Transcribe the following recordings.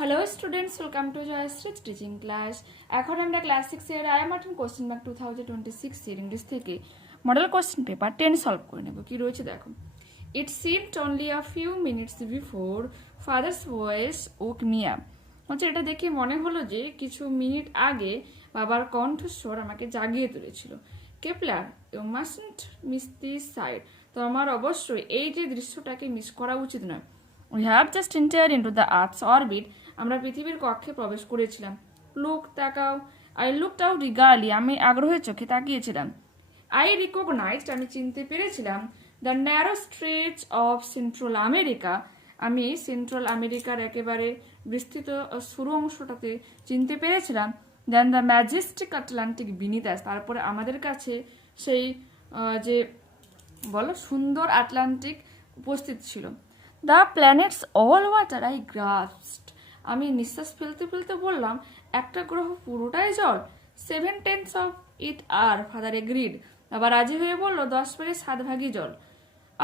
Hello students, welcome to Jayashri teaching class. এখন আমরা class 6 এর আয়ামাটন কোশ্চেন ব্যাংক 2026 এর ইংলিশ থেকে মডেল কোশ্চেন পেপার 10 সলভ করে নেব। কি রয়েছে দেখো। It seemed only a few minutes before father's voice woke me up. হচ্ছে এটা দেখে মনে হলো যে কিছু মিনিট আগে বাবার কণ্ঠস্বর আমাকে জাগিয়ে তুলেছিল। Kepler, you mustn't miss this side. তো আমার অবশ্যই এই যে দৃশ্যটাকে মিস করা উচিত নয়। We have just entered into the Earth's orbit. আমরা পৃথিবীর কক্ষে প্রবেশ করেছিলাম। লুক তাকাও। I looked out eagerly. আমি আগ্রহের চোখে তাকিয়েছিলাম। I recognized, আমি চিনতে পেরেছিলাম, the narrow stretch of Central America. আমি সেন্ট্রাল আমেরিকার একেবারে বিস্তৃত সরু অংশটাতে চিনতে পেরেছিলাম। Then the majestic Atlantic beneath us. তারপরে আমাদের কাছে সেই যে বলো সুন্দর আটলান্টিক উপস্থিত ছিল। The planets all water, I grasped. আমি নিঃশ্বাস ফেলতে ফেলতে বললাম, একটা গ্রহ পুরোটাই জল। 7/10 of it are, father agreed. আবার রাজি হয়ে বলল 10/7 জল।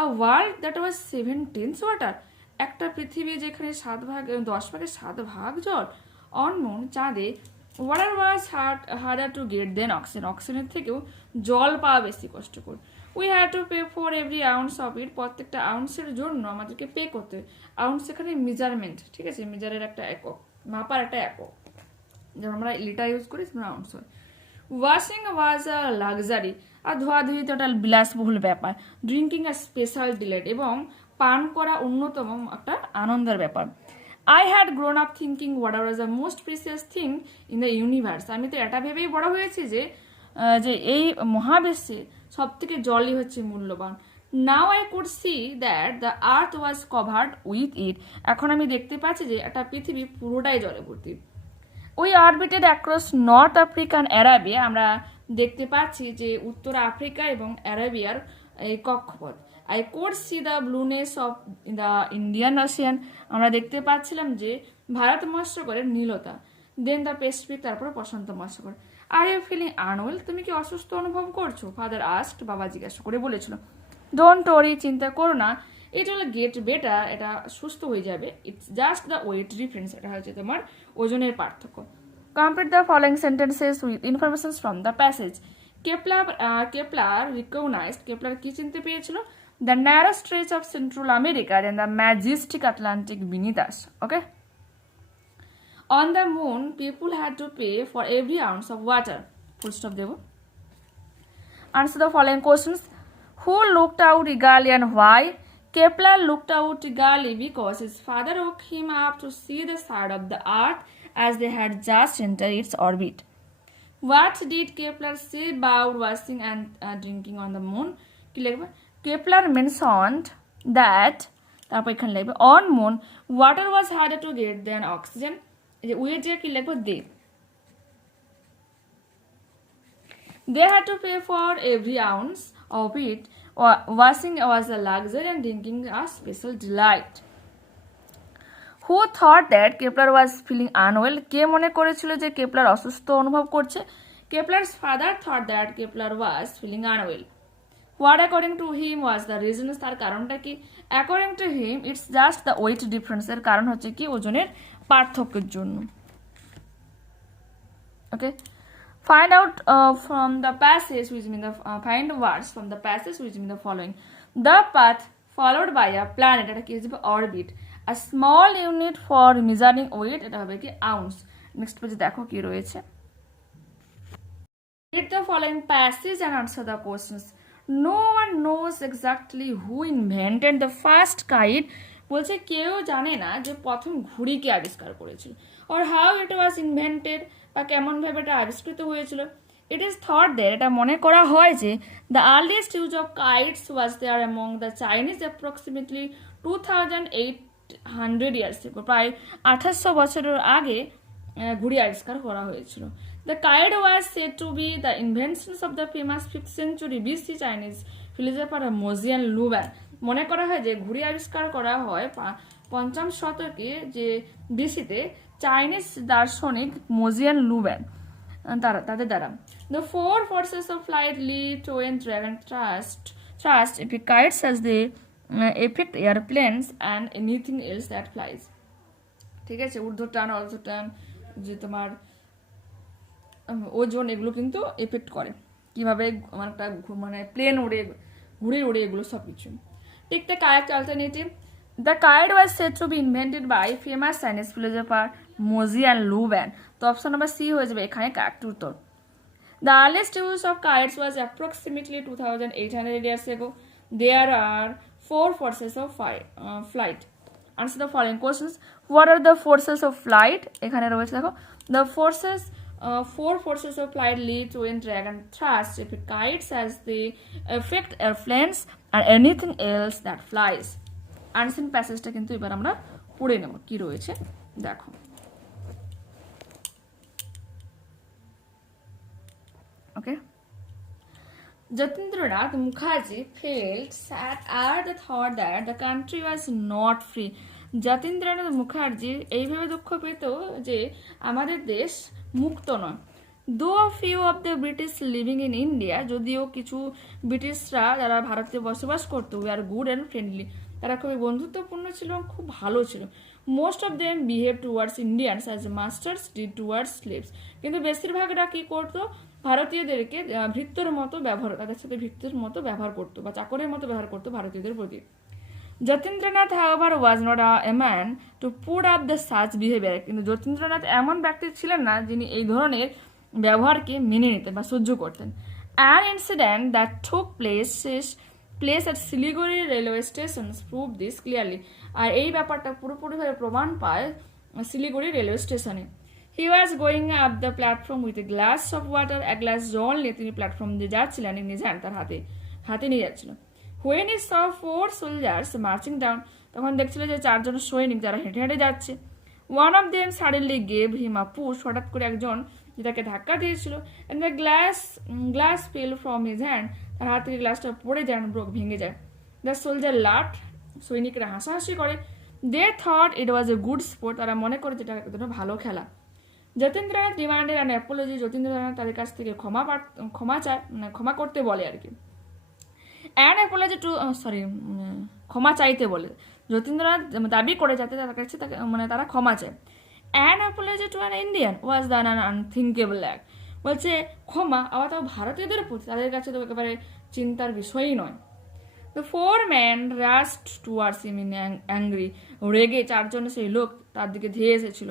A world that was 7/10 water, একটা পৃথিবী যেখানে 10/7 জল। On moon, চাঁদে, water was harder to get than oxygen. অক্সিজেনের থেকেও জল পাওয়া বেশি কষ্টকর। We had to pay for every ounce of it. প্রত্যেকটা আউন্সের জন্য আমাদেরকে পে করতে। আউন্স এখানে মেজারমেন্ট, ঠিক আছে, মেজারের একটা একক, মাপার একটা একক। যেমন আমরা লিটার ইউজ করি সেখানে আউন্স হয়। ওয়াশিং ওয়াজ আ লাক্সারি, আর ধোয়াধুয়ি তো একটা বিলাসবহুল ব্যাপার। ড্রিঙ্কিং আ স্পেশাল ডিলাইট, এবং পান করা অন্যতম একটা আনন্দের ব্যাপার। I had grown up thinking water was the most precious thing in the universe. আমি তো এটা ভেবেই বড় হয়েছি যে এই মহাবিশ্বে সব থেকে জলই হচ্ছে মূল্যবান। Now I could see that the earth was covered with it. এখন আমি দেখতে পাচ্ছি যে একটা পৃথিবী পুরোটাই জলে ভর্তি। We orbited across North Africa and Arabia. আমরা দেখতে পাচ্ছি যে উত্তর আফ্রিকা এবং অ্যারাবিয়ার এই কক্ষপথ। I could see the blueness of the Indian Ocean. আমরা দেখতে পাচ্ছিলাম যে ভারত মহাসাগরের নীলতা। দেন দ্য প্যাসিফিক, তারপর প্রশান্ত মহাসাগর। আর ইউ ফিলিং আনওয়েল, তুমি কি অসুস্থ অনুভব করছো? ফাদার আস্কড, বাবা জিজ্ঞাসা করে বলেছিল। ডোন্ট ওয়ারি, চিন্তা করো না, ইট উইল গেট বেটার, এটা সুস্থ হয়ে যাবে। It's just the weight difference, এটা হচ্ছে তোমার ওজনের পার্থক্য। Complete the following sentences with information from the passage. Kepler recognised, Kepler কি চিনতে পেরেছিল? The narrow stretch of Central America and the majestic Atlantic beneath us. Okay? On the moon, people had to pay for every ounce of water. Full stop দেব। Answer the following questions. Who looked out eagerly and why? Kepler looked out eagerly because his father woke him up to see the side of the earth as they had just entered its orbit. What did Kepler say about washing and drinking on the moon? কি লিখবে? Kepler mentioned that তারপর এখানে লিখবে on moon water was harder to get than oxygen. এই যে উইয়ের যে কি লিখবে they had to pay for every ounce of it. Washing was a luxury and drinking a special delight. Who thought that Kepler was feeling unwell? কে মনে করেছিল যে Kepler অসুস্থ অনুভব করছে? Kepler's father thought that Kepler was feeling unwell. What according to him was the reason? তার কারণটা কি? According to him, it's just the weight difference. এর কারণ হচ্ছে কি ওজনের পার্থক্যের জন্য। Okay. Find out from the passage which mean the find words from the passage which mean the following. The path followed by a planet, এটা কি হবে? Orbit. A small unit for measuring weight, এটা হবে কি? Ounce. Next পেজে দেখো কি রয়েছে। Read the following passage and answer the questions. No one knows exactly who invented the first kite. বলছে কেউ জানে না যে প্রথম ঘুড়িকে আবিষ্কার করেছিল। or how it was invented, বা কেমনভাবে এটা আবিষ্কৃত হয়েছিল। It is thought that, এটা মনে করা হয় যে the earliest use of kites was there among the Chinese approximately 2800 years ago. প্রায় 2800 বছরের আগে ঘুড়ি আবিষ্কার করা হয়েছিল। The kite was said to be the inventions of the famous 5th century BC Chinese philosopher Mozian Luban. মনে করা হয় যে ঘুড়ি আবিষ্কার করা হয় 5ম শতকে যে বিসিতে চাইনিজ দার্শনিক মোজিয়ান লুব্যান তাদের দ্বারা। The four forces of flight lead to and dragon thrust affect kites as they affect airplanes and anything else that flies. ঠিক আছে, ঊর্ধ্বটান অর্ধটান, যে তোমার ওজন, এগুলো কিন্তু এফেক্ট করে কিভাবে একটা মানে প্লেন ওড়ে, ঘুরে ওড়ে, এগুলো সব কিছু। Take the correct alternative. The kite was said to be invented by famous Chinese philosopher Mozi and Lu Ban. তো অপশন নাম্বার সি হয়ে যাবে এখানে কারেক্ট উত্তর। The earliest use of kites was approximately 2,800 years ago. There are 4 forces of flight. Answer the following questions. What are the forces of flight? এখানে রয়েছে দেখো, the forces, 4 forces of flight lead to wind, drag and thrust, affect kites as they affect airplanes and anything else that flies. Ancient প্যাসেজটা কিন্তু এবার আমরা পড়ে নেব কি রয়েছে দেখো। Okay. Jatindranath Mukherjee felt sad at the thought that the country was not free. Jatindranath Mukherjee এইভাবে দুঃখ পেত যে আমাদের দেশ মুক্ত নয়। Though a few of the British living in India, যদিও কিছু ব্রিটিশরা যারা ভারতে বসবাস করতো, were good and friendly, তারা খুবই বন্ধুত্বপূর্ণ ছিল, খুব ভালো ছিল। Most of them behaved towards Indians as masters did towards slaves. কিন্তু বেশিরভাগরা কি করতো, ভারতীয়দেরকে ভৃত্যের মতো ব্যবহার, তাদের সাথে ভৃত্যের মতো ব্যবহার করতো বা চাকরের মতো ব্যবহার করতো ভারতীয়দের প্রতি। Jatindranath however was not a man to put up the such behavior. কিন্তু যতীন্দ্রনাথ এমন ব্যক্তি ছিলেন না যিনি এই ধরনের ব্যবহারকে মেনে নিতেন বা সহ্য করতেন। An incident that took place at Siliguri railway station proved this clearly. আর এই ব্যাপারটা পুরোপুরিভাবে প্রমাণ পায় শিলিগুড়ি রেলওয়ে স্টেশনে। He was going up the platform with a glass of water, এক গ্লাস জল নিয়ে তিনি প্ল্যাটফর্ম দিয়ে যাচ্ছিলেন, in his hand, তার হাতে নিয়ে যাচ্ছিল। When he saw 4 soldiers marching down, তখন দেখছিল যে 4 জন সৈনিক যারা হেঁটে হেঁটে যাচ্ছে। One of them suddenly gave him a push, হঠাৎ করে একজন যেটাকে ধাক্কা দিয়েছিল, and the glass fell from his hand, তার হাত থেকে গ্লাসটা পড়ে যায়, ব্রোক, ভেঙে যায়। The soldier laughed, সৈনিকরা হাসাহাসি করে। They thought it was a good sport, তারা মনে করে যেটা একটা ভালো খেলা। Jatindranath demanded an Apology, Jatindranath তাদের কাছ থেকে ক্ষমা চায়, মানে ক্ষমা করতে বলে আর কি। অ্যান অ্যাপোলজি টু ক্ষমা চাইতে বলে, যতীন্দ্রনাথ দাবি করে যাতে তাদের কাছে মানে তারা ক্ষমা চায়। An Apology to an Indian was than an unthinkable act, বলছে ক্ষমা আবার তাও ভারতীয়দের প্রতি, তাদের কাছে তো একেবারে চিন্তার বিষয়ই নয়। The 4 men rushed towards him in angry, রেগে 4 জন সেই লোক তার দিকে ধেয়ে এসেছিল।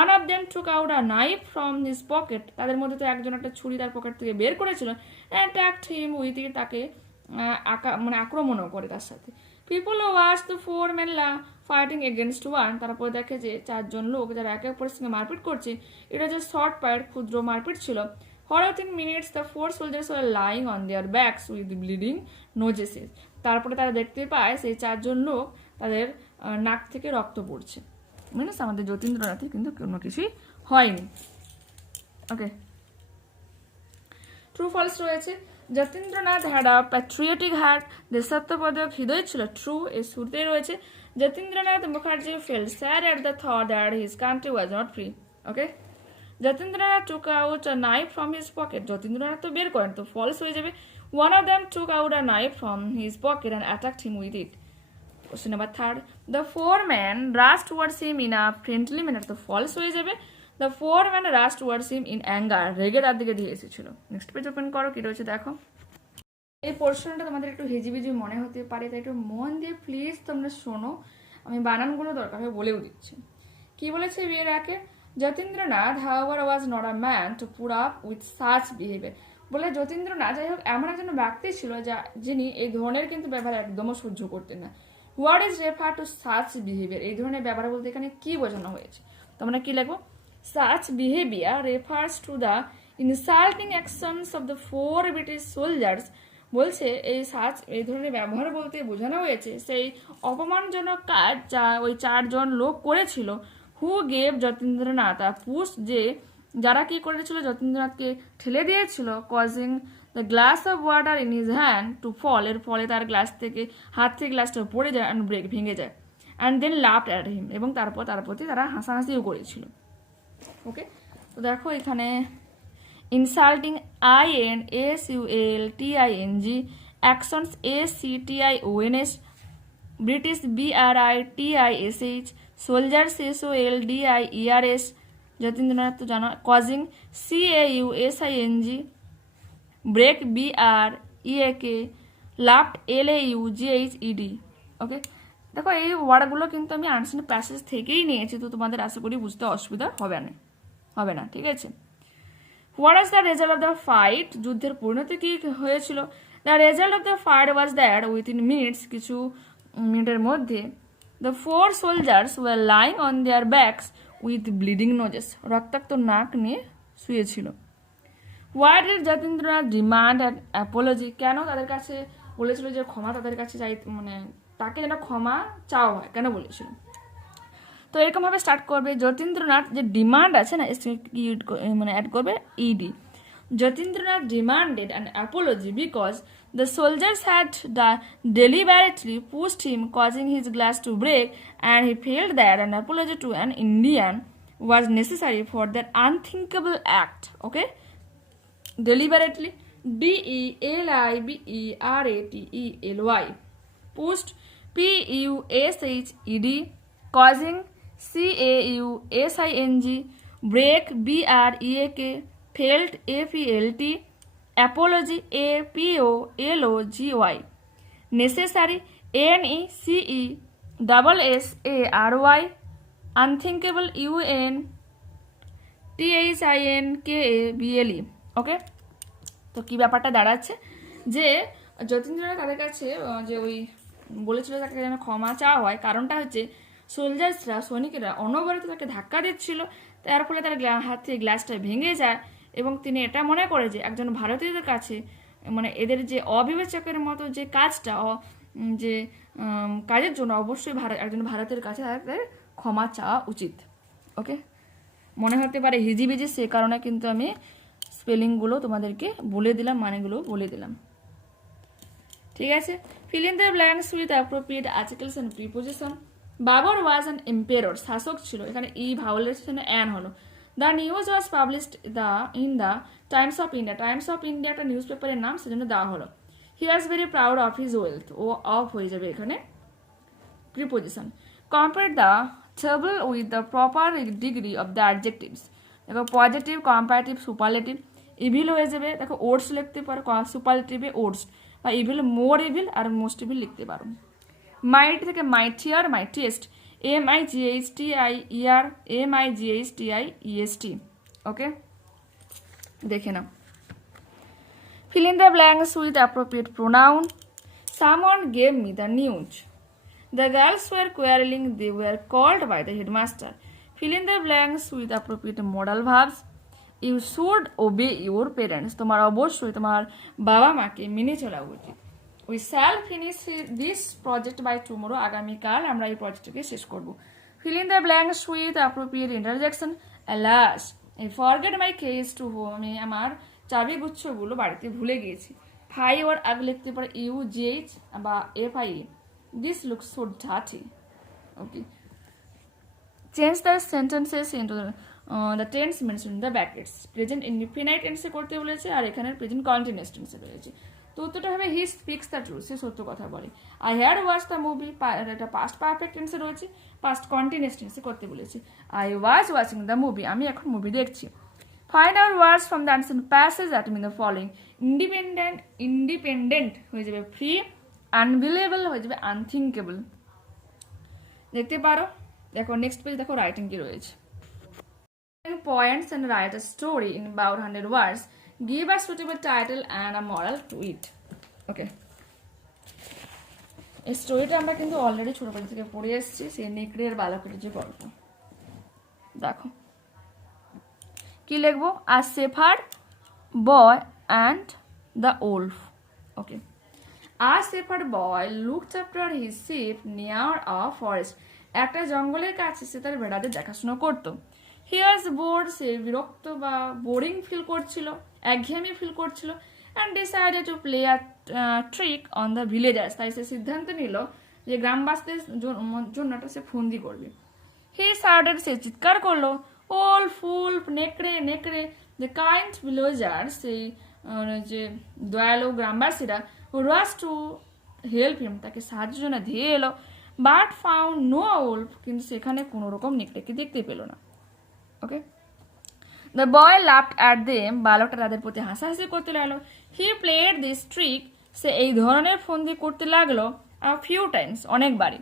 One of them took out a knife from his pocket, তাদের মধ্যে তো একজন একটা ছুরি তার পকেট থেকে বের করেছিল, and attacked him with it, তাকে মানে আক্রমণও করে তার সাথে। People who watched the 4 men fighting against one, তারপর দেখে যে 4 জন লোক যারা একে অপরের সঙ্গে মারপিট করছে, এটা যে শর্ট ফাইট, ক্ষুদ্র মারপিট ছিল। For 10 minutes the 4 soldiers were lying on their backs with bleeding noses. তারপরে তারা দেখতে পায় সেই 4 জন লোক তাদের নাক থেকে রক্ত পড়ছে, মিনস আমাদের যতীন্দ্রনাথের কিন্তু কোনো কিছুই হয়নি। ওকে, ট্রু ফলস রয়েছে। Jatindranath had a patriotic heart, দেশাত্মবোধক হৃদয় ছিল, ট্রু, এই শুরুতেই রয়েছে। Jatindranath Mukherjee felt sad at the thought that his country was not free. Okay, Jatindranath took out a knife from his pocket, Jatindranath তো বের করেন, তো ফলস হয়ে যাবে। One of them took out a knife from his pocket and attacked him with it. Question number 3. The 4 men rushed towards him in a friendly manner, তো false হয়ে যাবে। The 4 men rushed towards him in anger, রেগে তার দিকে ধেয়ে এসেছিল। Next page open করো, কি রয়েছে দেখো। এই পোর্শনটা তোমাদের একটু হেজিবিজি মনে হতে পারে, তাই একটু মন দিয়ে প্লিজ তোমরা শোনো, আমি বানানগুলো দরকার হয় বলেও দিচ্ছি। কি বলেছে বিয়ের আগে, Jatindranath however was not a man to put up with such behavior, বলে যতীন্দ্রনাথ যাই হোক এমন একজন ব্যক্তি ছিল যিনি এই ধরনের কিন্তু ব্যবহার একদমও সহ্য করতেন না। What is refer to such behaviour, এই ধরনের ব্যবহার বলতে এখানে কি বোঝানো হয়েছে, তোমরা কি লিখবো, such behaviour refers to the insulting actions of the 4 British soldiers, বলছে এই ধরনের ব্যবহার বলতে বোঝানো হয়েছে সেই অপমানজনক কাজ যা ওই 4 জন লোক করেছিল। Who gave Jatindranath a push, যে যারা কি করেছিল যতীন্দ্রনাথকে ঠেলে দিয়েছিল, causing the glass of water in his hand to fall, এর ফলে তার হাত থেকে গ্লাসটা পড়ে যায় অ্যান্ড ব্রেক, ভেঙে যায়। And then laughed at him, এবং তারপর তার প্রতি তারা হাসাহাসিও করেছিল। ওকে, তো দেখো এখানে insulting INSULTING, actions ACTIONS, British BRITISH, soldiers SOLDIERS Jatindranath তো জানো, causing CAUSING, break BREAK, laughed LAUGHED। ওকে, দেখো এই ওয়ার্ডগুলো কিন্তু আমি আনসার প্যাসেজ থেকেই নিয়েছি, তো তোমাদের আশা করি বুঝতে অসুবিধা হবে না, ঠিক আছে। What is the result of the fight, যুদ্ধের পরিণতি কি হয়েছিল? The result of the fight was that within minutes, কিছু মিনিটের মধ্যে, দ্য 4 soldiers were lying on their backs with bleeding noses, রক্তাক্ত নাক নিয়ে শুয়েছিল। Why did Jatindranath demand an apology, কেন তাদের কাছে বলেছিল যে ক্ষমা তাদের কাছে চাই, মানে তাকে যেন ক্ষমা চাওয়া হয়, কেন বলেছিল? তো এরকমভাবে স্টার্ট করবে। যতীন্দ্রনাথ যে ডিমান্ড আছে না, মানে অ্যাড করবে ed. Jatindranath demanded an apology because the soldiers had deliberately pushed him, causing his glass to break, and he felt that an apology to an Indian was necessary for that unthinkable act. Okay, deliberately, DELIBERATELY, pushed, PUSHED, causing, CAUSING, break, BREAK, felt, FELT, apology, APOLOGY, necessary, NECESSARY, unthinkable, UNTHINKABLE। ওকে, তো কি ব্যাপারটা দাঁড়াচ্ছে যে যতীন্দ্রনাথ তাদের কাছে যে ওই বলেছিল তাকে যেন ক্ষমা চাওয়া হয়, কারণটা হচ্ছে সোলজার্সরা, সৈনিকেরা অনবরত তাকে ধাক্কা দিচ্ছিল, তার ফলে তার হাত থেকে গ্লাসটা ভেঙে যায়, এবং তিনি এটা মনে করে যে একজন ভারতীয়দের কাছে, মানে এদের যে অবিবেচকের মতো যে কাজটা, যে কাজের জন্য অবশ্যই একজন ভারতের কাছে তাদের ক্ষমা চাওয়া উচিত। ওকে, মনে হতে পারে হিজিবিজি, সে কারণে কিন্তু আমি স্পেলিংগুলো তোমাদেরকে বলে দিলাম, মানেগুলো বলে দিলাম, ঠিক আছে। Fill in the blanks with appropriate articles and preposition. Babur was an emperor, শাসক ছিল, এখানে ই ভাওয়েলের সাথে অ্যান হলো। The news was published in the Times of India, Times of India একটা নিউজ পেপারের নাম, সেজন্য দেওয়া হলো। He was very proud of his wealth, ও অফ হয়ে যাবে এখানে preposition. Compare the table with the proper degree of the adjectives, দেখো পজিটিভ, কম্পারেটিভ, সুপারলেটিভ। ইভিল হয়ে যাবে, দেখো ওটস লিখতে পারো সুপারলেটিভে ওটস, বা ইভিল মোর ইভিল আর মোস্ট ইভিল লিখতে পারো। মাইট থেকে mightier, mightiest, MIGHTIER, MIGHTIEST। Okay, দেখে নাও। Fill in the blanks with appropriate pronoun. Someone gave me the news, the girls were quarrelling, they were called by the headmaster. Fill in the blanks with appropriate modal verbs. You should obey your parents, তোমার অবশ্যই তোমার বাবা মাকে মেনে চলা উচিত। We shall finish this project by tomorrow, আগামীকাল আমরা এই প্রজেক্টকে শেষ করব। Fill in the blanks with appropriate interjection. Alas, I forget my keys to home, আমি আমার চাবিগুচ্ছগুলো বাড়িতে ভুলে গিয়েছি। ফাই ওর আগে লিখতে পারে UGH বা FIE। This looks so dirty. Okay, change the sentences into the tense mention in the brackets. Present infinite টেন্সে করতে বলেছে, আর এখানে প্রেজেন্ট কন্টিনিউয়াস টেন্সে রয়েছে। তো উত্তরটা হবে হি স্পিক্স দ্য ট্রুথ, সে সত্য কথা বলে। I had watch the movie, এটা পাস্ট পারফেক্ট টেন্সে রয়েছে, পাস্ট কন্টিনিউয়াস টেন্সে করতে বলেছে। I was watching the movie, আমি এখন মুভি দেখছি। Find out words from the answer passage that mean the following. Independent হয়ে যাবে ফ্রি, আনবিলিভেবল হয়ে যাবে আনথিঙ্কেবল। দেখতে পারো, দেখো নেক্সট পেজ, দেখো রাইটিং কি রয়েছে। Points and write a story in about 100 words. Give a suitable title and a moral to it. Okay. এই স্টোরিটা আমরা কিন্তু অলরেডি ছোটবেলা থেকে পড়ে এসেছি, সে নেকড়ের বালকের যে গল্প। দেখো কি লিখবো, a shepherd boy and the wolf. Okay, a shepherd boy looked after his sheep near a forest, একটা জঙ্গলের কাছে সে তার ভেড়াদের দেখাশোনা করতো। হি ওয়াজ বোর্ড, সে বিরক্ত বা বোরিং ফিল করছিল, একঘেয়েমি ফিল করছিল। And decided to play a trick on the villagers, তাই সে সিদ্ধান্ত নিল যে গ্রামবাসীদের জন্য একটা সে ফন্দি করবে। হি শাউটেড, সে চিৎকার করলো, ওলফ উলফ, নেকড়ে নেকড়ে। দ্য কাইন্ড ভিলেজার্স, সেই যে দয়ালু গ্রামবাসীরা, রাশ টু হেল্প হিম, তাকে সাহায্যের জন্য ধেয়ে এলো। বাট ফাউন্ড নো উলফ, কিন্তু সেখানে কোনো রকম নেকড়েকে দেখতে পেল না। Okay, the boy laughed at them, বালকটা তাদের প্রতি হাসাহাসি করতে লাগলো। হি প্লেড দিস ট্রিক, সে এই ধরনের ফন্দি করতে লাগলো আ ফিউ টাইমস, অনেকবারই।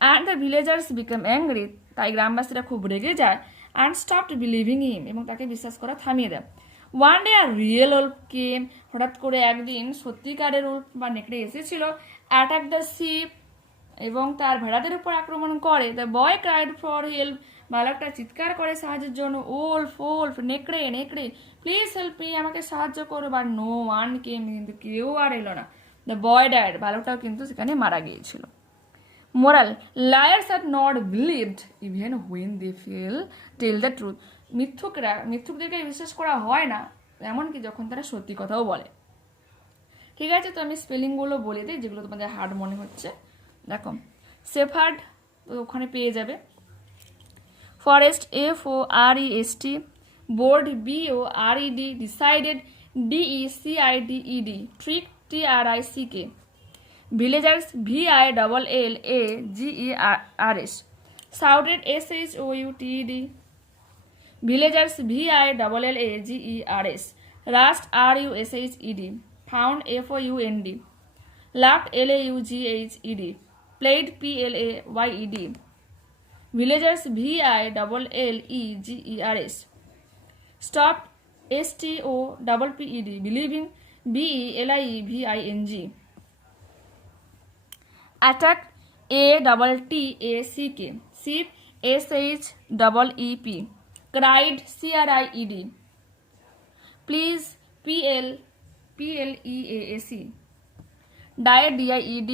And the villagers became angry, তাই গ্রামবাসীরা খুব রেগে যায়। অ্যান্ড স্টপড বিলিভিং হিম, এবং তাকে বিশ্বাস করা থামিয়ে দেয়। ওয়ান ডে আর রিয়েল উলফ কেম, হঠাৎ করে একদিন সত্যিকারের উলফ বা নেকড়ে এসেছিল। অ্যাটাক দ্য শিপ, এবং তার ভেড়াদের উপর আক্রমণ করে। The boy cried for help, বালকটা চিৎকার করে সাহায্যের জন্য। উলফ উলফ, নেকড়ে নেকড়ে, প্লিজ হেল্প মি, আমাকে সাহায্য করো। বা নো ওয়ান কেম, কিন্তু কেউ আর এলো না। দ্য বয় ডায়েড, বালকটাও কিন্তু সেখানে মারা গিয়েছিল। Moral, liars are not believed even when they tell the truth, মিথ্যুকদেরকে বিশ্বাস করা হয় না, এমনকি যখন তারা সত্যি কথাও বলে। ঠিক আছে, তো আমি স্পেলিংগুলো বলে দিই যেগুলো তোমাদের হার্ড মনে হচ্ছে। দেখো, সেফার্ড ওখানে পেয়ে যাবে, forest FOREST, bored BORED, decided DECIDED, trick TRICK, villagers VILLAGERS, shouted SHOUTED, villagers VILLAGERS, rushed RUSHED, found FOUND, laughed LAUGHED, played PLAYED, villagers VILLEGERS, stopped STOPPED, believing BELIEVING, attack ATTACK, sheep SHEEP, cried CRIED, please PLEAC, died DIED,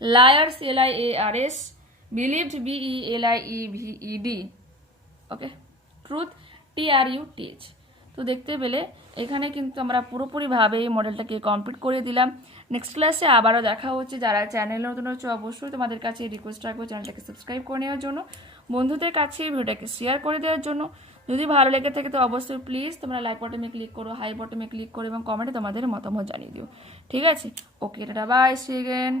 liars LIARS, believed BELIEVED, okay, truth TRUTH। তো দেখতে পেলে এখানে কিন্তু আমরা পুরোপুরিভাবে এই মডেলটাকে complete করে দিলাম। নেক্সট ক্লাসে আবারও দেখা হচ্ছে। যারা চ্যানেলে নতুন হচ্ছে অবশ্যই তোমাদের কাছে রিকোয়েস্ট রাখবো চ্যানেলটাকে সাবস্ক্রাইব করে নেওয়ার জন্য, বন্ধুদের কাছে ভিডিওটাকে শেয়ার করে দেওয়ার জন্য। যদি ভালো লেগে থাকে তো অবশ্যই প্লিজ তোমরা লাইক বাটনে ক্লিক করো, হাই বাটনে ক্লিক করো এবং কমেন্টে তোমাদের মতামত জানিয়ে দিও। ঠিক আছে, ওকে, টাটা, বাই, সি এগেন।